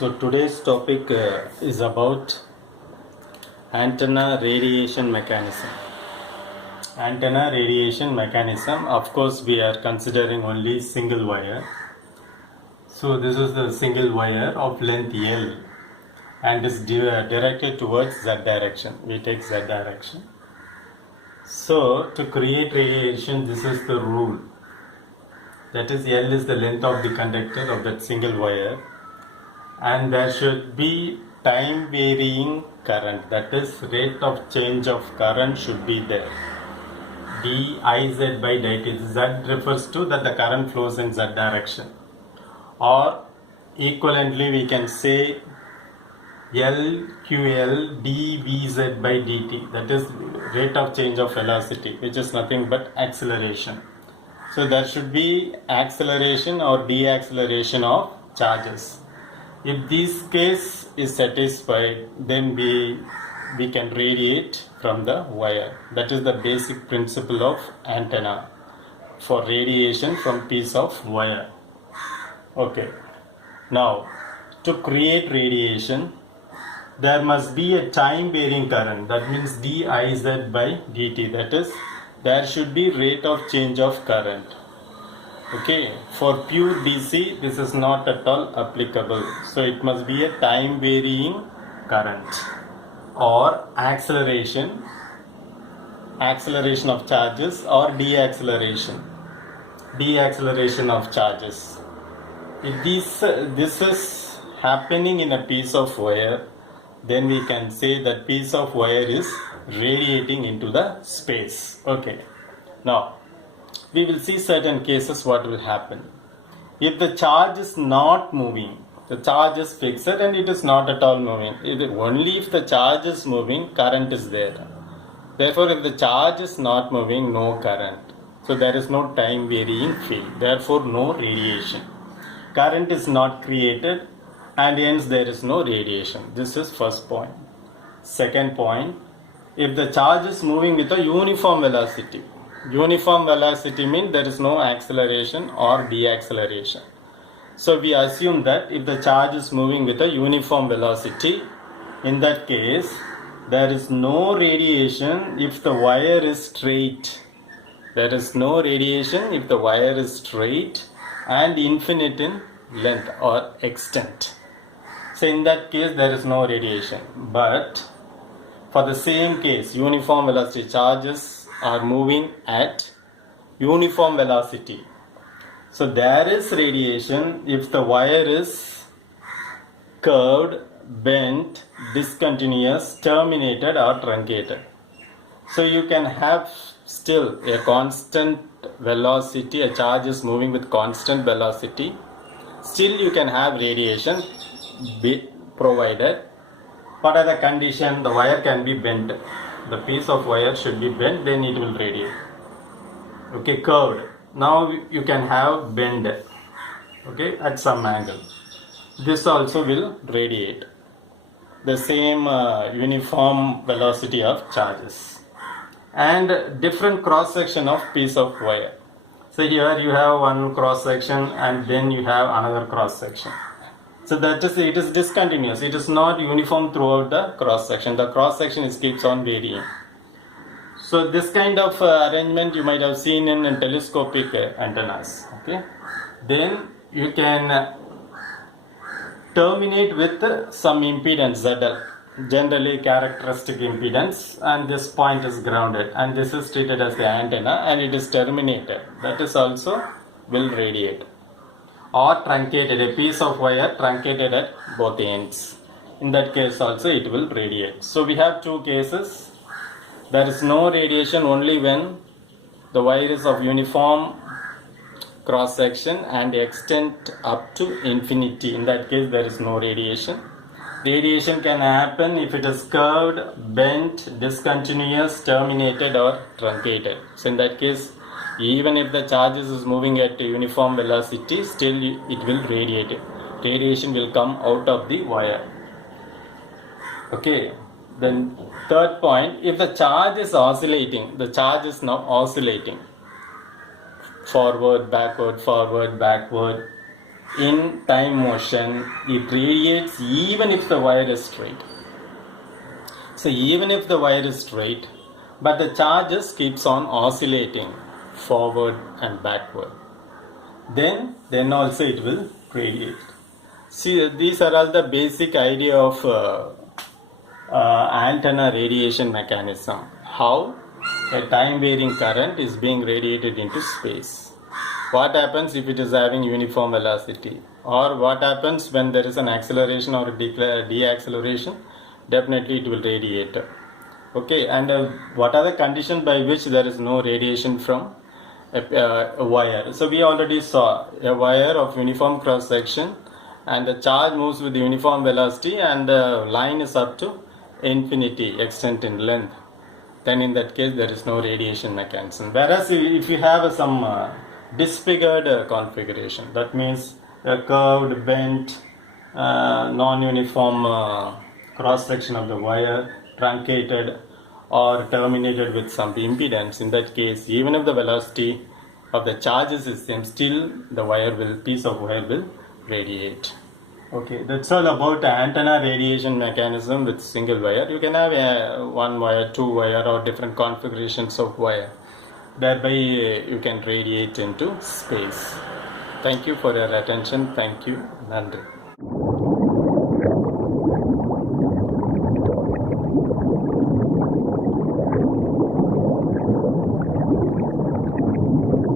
So today's topic is about antenna radiation mechanism. Antenna radiation mechanism, of course we are considering only single wire. So this is the single wire of length L and is directed towards Z direction. We take Z direction. So to create radiation, this is the rule. That is, L is the length of the conductor of that single wire, and there should be time varying current, that is rate of change of current should be there. Diz by dt, Z refers to that the current flows in Z direction, or equivalently we can say LQL dVz by dt, that is rate of change of velocity, which is nothing but acceleration. So there should be acceleration or deacceleration of charges. If this case is satisfied, then we can radiate from the wire. That is the basic principle of antenna, for radiation from piece of wire. Okay. Now, to create radiation, there must be a time varying current. That means Diz by dt. That is, there should be rate of change of current. Okay, for pure DC this is not at all applicable, so it must be a time varying current or acceleration of charges, or deacceleration of charges. If this is happening in a piece of wire, then we can say that piece of wire is radiating into the space. Okay, now we will see certain cases what will happen. If the charge is not moving, the charge is fixed and it is not at all moving. Only if the charge is moving, current is there. Therefore, if the charge is not moving, no current. So there is no time varying field. Therefore, no radiation. Current is not created, and hence there is no radiation. This is first point. Second point, if the charge is moving with a uniform velocity. Uniform velocity means there is no acceleration or deacceleration. So we assume that if the charge is moving with a uniform velocity, in that case there is no radiation if the wire is straight. There is no radiation if the wire is straight and infinite in length or extent. So in that case there is no radiation. But for the same case, uniform velocity charges are moving at uniform velocity. So there is radiation if the wire is curved, bent, discontinuous, terminated or truncated. So you can have still a constant velocity, a charge is moving with constant velocity. Still you can have radiation provided. What are the condition? The wire can be bent. The piece of wire should be bent, then it will radiate. Okay, curved. Now you can have bend, okay, at some angle. This also will radiate. The same uniform velocity of charges. And different cross section of piece of wire. So here you have one cross section and then you have another cross section. So that is, it is discontinuous. It is not uniform throughout the cross section. The cross section keeps on varying. So this kind of arrangement you might have seen in telescopic antennas. Okay. Then you can terminate with some impedance ZL, generally characteristic impedance, and this point is grounded, and this is treated as the antenna, and it is terminated. That is also will radiate. Or truncated, a piece of wire truncated at both ends. In that case also it will radiate. So we have two cases. There is no radiation only when the wire is of uniform cross section and extent up to infinity. In that case there is no radiation. Radiation can happen if it is curved, bent, discontinuous, terminated or truncated. So in that case, even if the charge is moving at a uniform velocity, still it will radiate. Radiation will come out of the wire. Okay. Then third point, if the charge is oscillating, the charge is now oscillating. Forward, backward, in time motion, it radiates even if the wire is straight. So even if the wire is straight, but the charges keeps on oscillating forward and backward, then also it will radiate. See, these are all the basic idea of antenna radiation mechanism. How a time varying current is being radiated into space. What happens if it is having uniform velocity, or what happens when there is an acceleration or a deacceleration? Definitely it will radiate. Okay, and what are the conditions by which there is no radiation from a wire? So we already saw a wire of uniform cross section, and the charge moves with uniform velocity, and the line is up to infinity extent in length. Then in that case there is no radiation mechanism. Whereas if you have some disfigured configuration, that means a curved, bent, non-uniform cross section of the wire, truncated or terminated with some impedance, in that case even if the velocity of the charges is same, still the piece of wire will radiate. Okay, that's all about antenna radiation mechanism with single wire. You can have one wire, two wire, or different configurations of wire. Thereby you can radiate into space. Thank you for your attention. Thank you. Nandri.